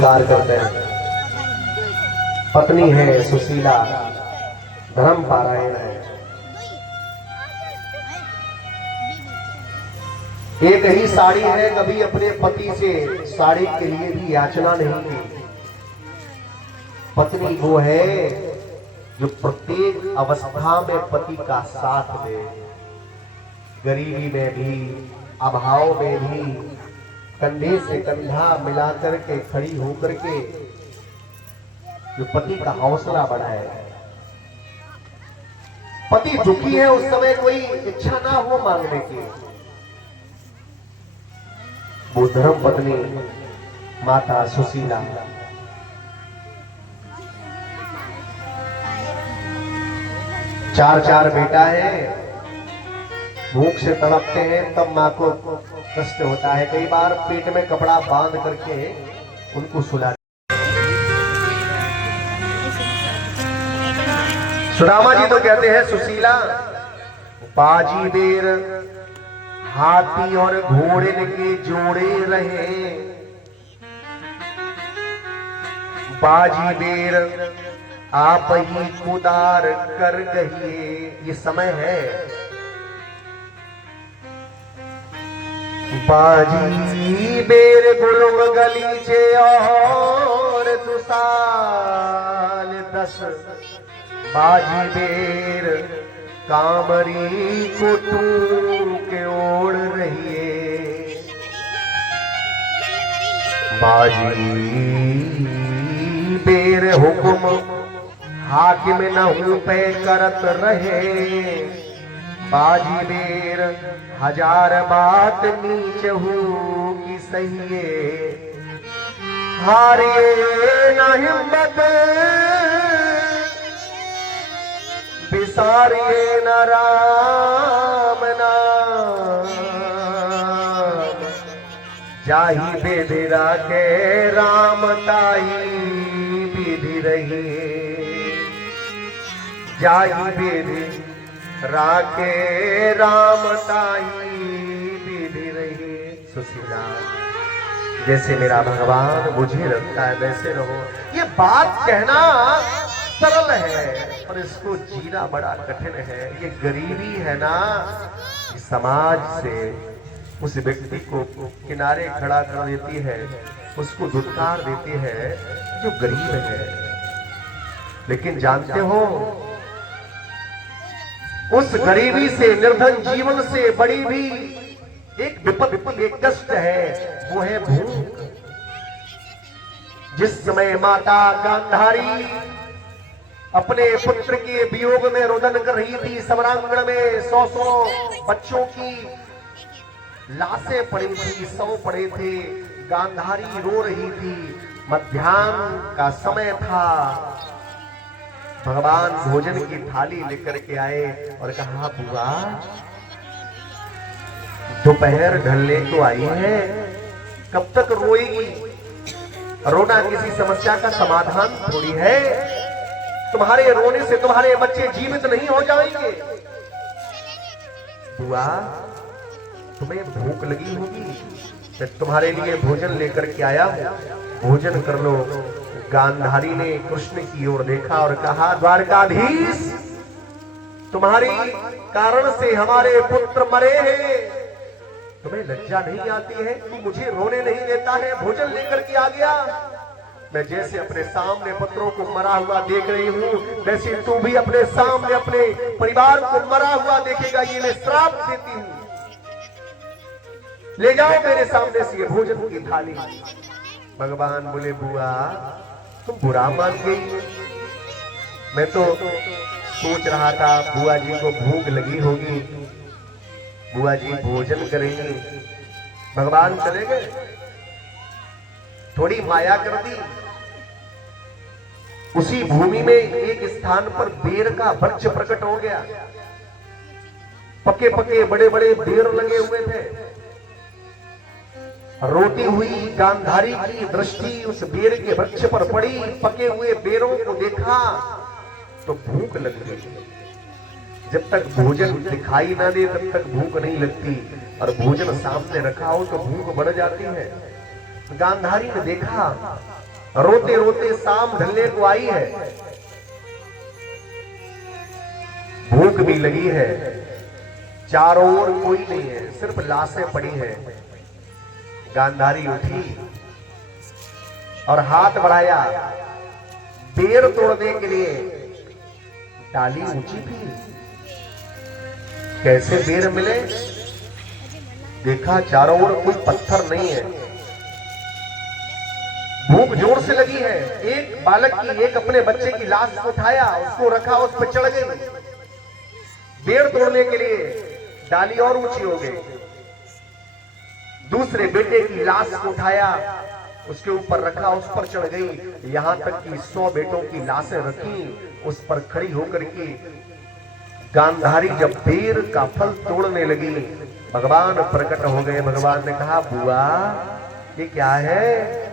प्यार करते हैं। पत्नी है सुशीला, धर्म पारायण है। एक ही साड़ी है, कभी अपने पति से साड़ी के लिए भी याचना नहीं की। पत्नी वो है जो प्रत्येक अवस्था में पति का साथ दे, गरीबी में भी, अभाव में भी, कंधे से कंधा मिलाकर के खड़ी होकर के जो पति का हौसला बढ़ाए। पति दुखी है, उस समय कोई इच्छा ना हो मांगने की, वो धर्म पत्नी माता सुशीला। चार बेटा है, भूख से तड़पते हैं तब माँ को कष्ट होता है। कई बार पेट में कपड़ा बांध करके उनको सुला। सुदामा जी तो कहते हैं सुशीला, बाजी बेर हाथी और घोड़े के जोड़े रहे, बाजी बेर आप ही कुदार कर गहिए। ये समय है, बाजी बेर गुलुम गलीचे और दुसाल 10, बाजी बेर कामरी को के ओढ़ रहिए, बाजी बेर हुक्म हाकिम नहू पे करत रहे, बाजी बेर हजार बात नीच हूँ की सहिए, हारिए न हिम्मत बिसारिए न राम नाम, जाही बेदिरा के राम ताही विधि रही, जाही बेदी राके राम ताही विधि रही। सुशीला, जैसे मेरा भगवान मुझे रखता है वैसे रहो। ये बात कहना सरल है और इसको जीना बड़ा कठिन है। ये गरीबी है ना, समाज से उस व्यक्ति को किनारे खड़ा कर देती है, उसको धुतकार देती है जो गरीब है। लेकिन जानते हो, उस गरीबी से, निर्धन जीवन से बड़ी भी एक विपत्ति, एक कष्ट है, वो है भूख। जिस समय माता गांधारी अपने पुत्र के वियोग में रोदन कर रही थी, समरांगण में 100 बच्चों की लाशें पड़ी थी, शव पड़े थे, गांधारी रो रही थी। मध्याह्न का समय था, भगवान भोजन की थाली लेकर के आए और कहा, बुआ दोपहर ढलने को आई है, कब तक रोएगी? रोना किसी समस्या का समाधान थोड़ी है। तुम्हारे रोने से तुम्हारे बच्चे जीवित नहीं हो जाएंगे। बुआ, तुम्हें भूख लगी होगी, तुम्हारे लिए भोजन लेकर के आया हूं, भोजन कर लो। गांधारी ने कृष्ण की ओर देखा और कहा, द्वारकाधीश, तुम्हारी कारण से हमारे पुत्र मरे हैं, तुम्हें लज्जा नहीं आती है? तू मुझे रोने नहीं देता है, भोजन लेकर के आ गया। मैं जैसे अपने सामने पुत्रों को मरा हुआ देख रही हूं, वैसे तू भी अपने सामने अपने परिवार को मरा हुआ देखेगा। ये मैं श्राप देती हूं। ले जाओ मेरे सामने से ये भोजन की थाली। भगवान बोले, बुआ तुम बुरा मान गई। मैं तो सोच रहा था बुआ जी को भूख लगी होगी, बुआ जी भोजन करेंगी। भगवान चले गए, थोड़ी माया कर दी। उसी भूमि में एक स्थान पर बेर का वृक्ष प्रकट हो गया। पके पके बड़े बड़े बेर लगे हुए थे। रोती हुई गांधारी की दृष्टि उस बेर के वृक्ष पर पड़ी। पके हुए बेरों को देखा तो भूख लग गई। जब तक भोजन दिखाई ना दे तब तक भूख नहीं लगती, और भोजन सामने रखा हो तो भूख बढ़ जाती है। गांधारी ने देखा रोते रोते शाम ढलने को आई है, भूख भी लगी है, चारों ओर कोई नहीं है, सिर्फ लाशें पड़ी हैं। गांधारी उठी और हाथ बढ़ाया बेर तोड़ने के लिए। डाली ऊंची थी, कैसे बेर मिले? देखा चारों ओर कोई पत्थर नहीं है, भूख जोर से लगी है। एक बालक की, एक अपने बच्चे की लाश को उठाया, उसको रखा, उस पर चढ़ गई बेर तोड़ने के लिए। डाली और ऊंची हो गई। दूसरे बेटे की लाश को उठाया, उसके ऊपर रखा, उस पर चढ़ गई। यहां तक कि 100 बेटों की लाशें रखी, उस पर खड़ी होकर के गांधारी जब बेर का फल तोड़ने लगी, भगवान प्रकट हो गए। भगवान ने कहा, बुआ ये क्या है?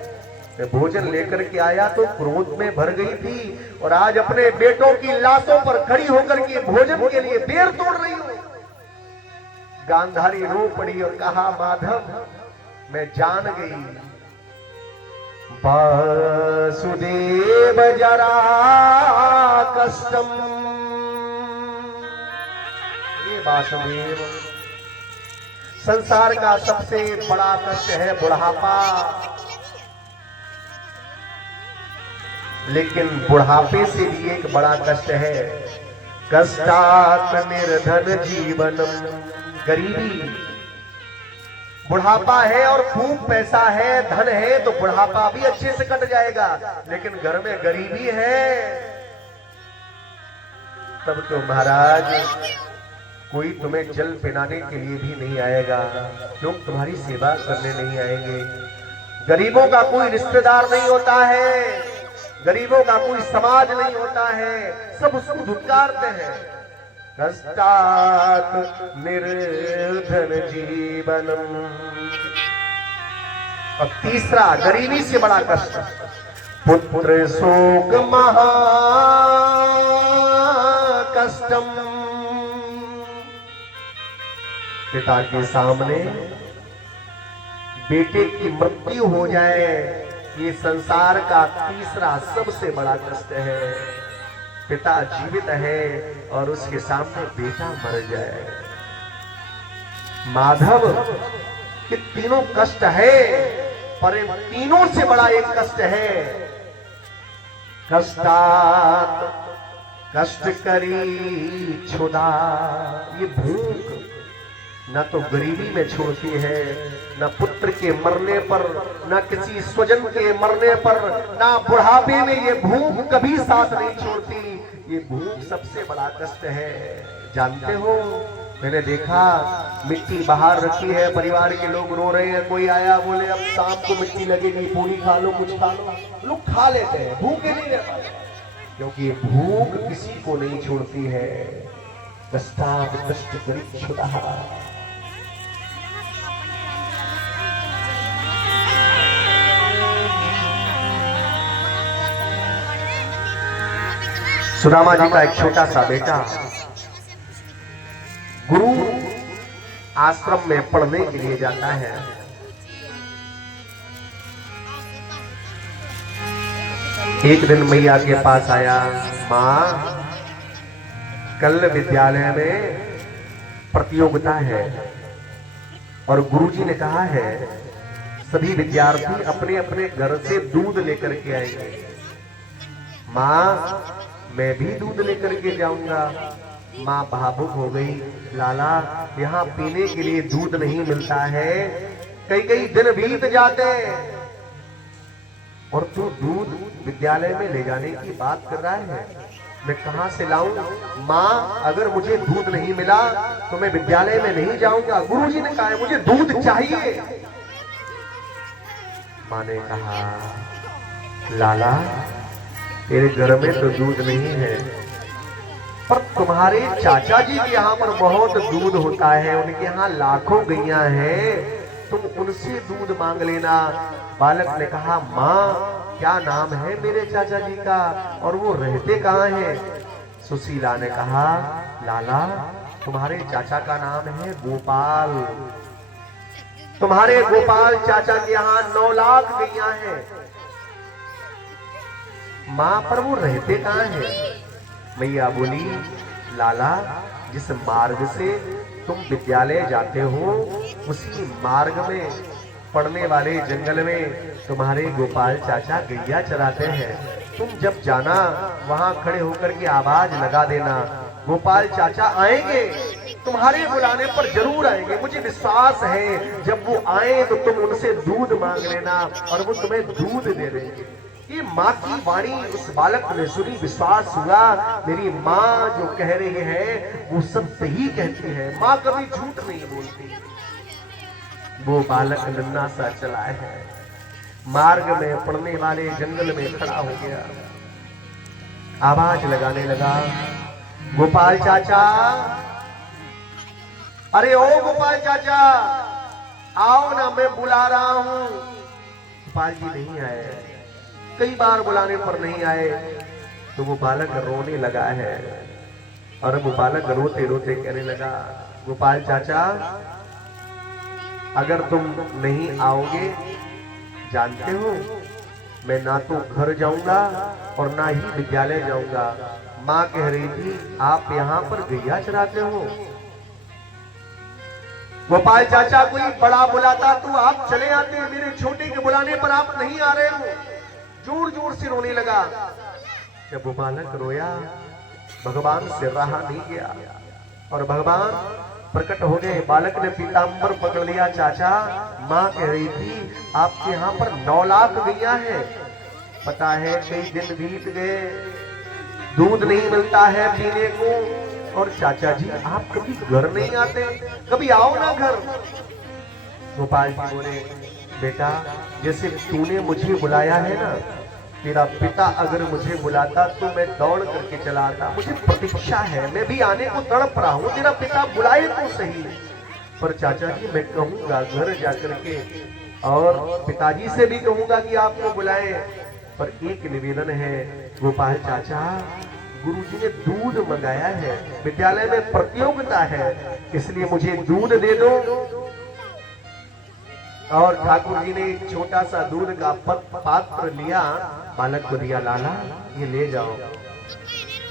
मैं भोजन लेकर के आया तो क्रोध में भर गई थी, और आज अपने बेटों की लाशों पर खड़ी होकर के भोजन के लिए बेर तोड़ रही हूं। गांधारी रो पड़ी और कहा, माधव मैं जान गई, वासुदेव जरा कष्टम। ये वासुदेव, संसार का सबसे बड़ा कष्ट है बुढ़ापा, लेकिन बुढ़ापे से भी एक बड़ा कष्ट है, कष्टात् निर्धन जीवनम, गरीबी। बुढ़ापा है और खूब पैसा है, धन है, तो बुढ़ापा भी अच्छे से कट जाएगा, लेकिन घर में गरीबी है तब तो महाराज कोई तुम्हें जल पिलाने के लिए भी नहीं आएगा, लोग तुम्हारी सेवा करने नहीं आएंगे। गरीबों का कोई रिश्तेदार नहीं होता है, गरीबों का कोई समाज नहीं होता है, सब उसको धुतकारते हैं। कष्टात् निर्धन जीवनम। और तीसरा, गरीबी से बड़ा कष्ट, पुत्र शोक महा कष्टम। पिता के सामने बेटे की मृत्यु हो जाए, ये संसार का तीसरा सबसे बड़ा कष्ट है। पिता जीवित है और उसके सामने बेटा मर जाए। माधव, ये तीनों कष्ट है, पर इन तीनों से बड़ा एक कष्ट है, कष्टात् कष्ट करी क्षुधा। ये भूख न तो गरीबी में छोड़ती है, न पुत्र के मरने पर, न किसी स्वजन के मरने पर, न बुढ़ापे में ये भूख कभी साथ नहीं छोड़ती। ये भूख सबसे बड़ा कष्ट है। जानते हो, मैंने देखा मिट्टी बाहर रखी है, परिवार के लोग रो रहे हैं, कोई आया बोले अब शाम को मिट्टी लगेगी, पूरी खा लो, कुछ खा लो, लोग खा लेते हैं, भूखे नहीं रह पाते, क्योंकि भूख किसी को नहीं छोड़ती है। कष्टात् कष्ट करी क्षुधा। सुदामा जी का एक छोटा सा बेटा गुरु आश्रम में पढ़ने के लिए जाता है। एक दिन मैया के पास आया, माँ कल विद्यालय में प्रतियोगिता है और गुरुजी ने कहा है सभी विद्यार्थी अपने अपने घर से दूध लेकर के आएंगे। माँ मैं भी दूध लेकर के जाऊंगा। माँ भावुक हो गई, लाला यहाँ पीने के लिए दूध नहीं मिलता है, कई कई दिन बीत जाते और तू दूध विद्यालय में ले जाने की बात कर रहा है, मैं कहां से लाऊं? माँ अगर मुझे दूध नहीं मिला तो मैं विद्यालय में नहीं जाऊंगा, गुरुजी ने कहा है मुझे दूध चाहिए। माँ ने कहा, लाला तेरे घर में तो दूध नहीं है, पर तुम्हारे चाचा जी के यहाँ पर बहुत दूध होता है, उनके यहाँ लाखों गैया हैं, तुम उनसे दूध मांग लेना। बालक ने कहा, माँ क्या नाम है मेरे चाचा जी का और वो रहते कहाँ हैं? सुशीला ने कहा, लाला तुम्हारे चाचा का नाम है गोपाल, तुम्हारे गोपाल चाचा के यहाँ 9 लाख गैया हैं, माँ पर वो रहते कहाँ हैं? मैया बोली, लाला जिस मार्ग से तुम विद्यालय जाते हो उसी मार्ग में पड़ने वाले जंगल में तुम्हारे गोपाल चाचा गैया चराते हैं। तुम जब जाना वहां खड़े होकर के आवाज लगा देना, गोपाल चाचा आएंगे, तुम्हारे बुलाने पर जरूर आएंगे। मुझे विश्वास है जब वो आए तो तुम उनसे दूध मांग लेना और वो तुम्हें दूध दे देंगे। ये माँ की वाणी उस बालक ने सुनी, विश्वास हुआ मेरी माँ जो कह रही है वो सब सही कहती है, माँ कभी झूठ नहीं बोलती। वो बालक नन्हा सा चला है, मार्ग में पड़ने वाले जंगल में खड़ा हो गया, आवाज लगाने लगा, गोपाल चाचा, अरे ओ गोपाल चाचा आओ ना, मैं बुला रहा हूं। गोपाल जी नहीं आए, कई बार बुलाने पर नहीं आए तो वो बालक रोने लगा है और वो बालक रोते रोते कहने लगा, गोपाल चाचा अगर तुम नहीं आओगे, जानते हो मैं ना तो घर जाऊंगा और ना ही विद्यालय जाऊंगा। माँ कह रही थी आप यहाँ पर गैया चराते हो। गोपाल चाचा कोई बड़ा बुलाता तो आप चले आते, मेरे छोटे के बुलाने पर आप नहीं आ रहे हो। जोर जोर से रोने लगा। जब वो बालक रोया, भगवान से रहा नहीं गया और भगवान प्रकट हो गए। बालक ने पीताम्बर पकड़ लिया। चाचा माँ कह रही थी आपके यहाँ पर 9 लाख गैया है, पता है कई दिन बीत गए, दूध नहीं मिलता है पीने को, और चाचा जी आप कभी घर नहीं आते, कभी आओ ना घर। गोपाल जी बोले, बेटा जैसे तूने मुझे बुलाया है ना, तेरा पिता अगर मुझे बुलाता तो मैं दौड़ करके चला आता। मुझे प्रतीक्षा है, मैं भी आने को तड़प रहा हूँ, तेरा पिता बुलाए तो सही। पर चाचा जी मैं कहूँगा घर जाकर के, और पिताजी से भी कहूँगा कि आपको बुलाए। पर एक निवेदन है गोपाल चाचा, गुरुजी ने दूध मंगाया है, विद्यालय में प्रतियोगिता है, इसलिए मुझे दूध दे दो। और ठाकुर जी ने एक छोटा सा दूध का पात्र लिया, बालक को दिया, लाला ये ले जाओ।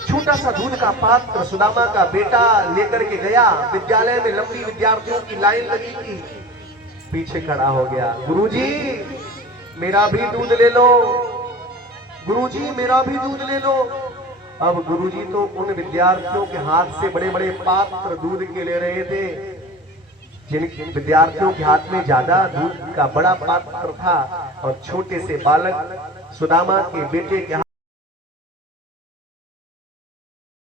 छोटा सा दूध का पात्र सुदामा का बेटा लेकर के गया। विद्यालय में लंबी विद्यार्थियों की लाइन लगी थी, पीछे खड़ा हो गया, गुरुजी मेरा भी दूध ले लो, गुरुजी मेरा भी दूध ले लो। अब गुरुजी तो उन विद्यार्थियों के हाथ से बड़े बड़े पात्र दूध के ले रहे थे, जिन विद्यार्थियों के हाथ में ज्यादा दूध का बड़ा पात्र था, और छोटे से बालक सुदामा के बेटे के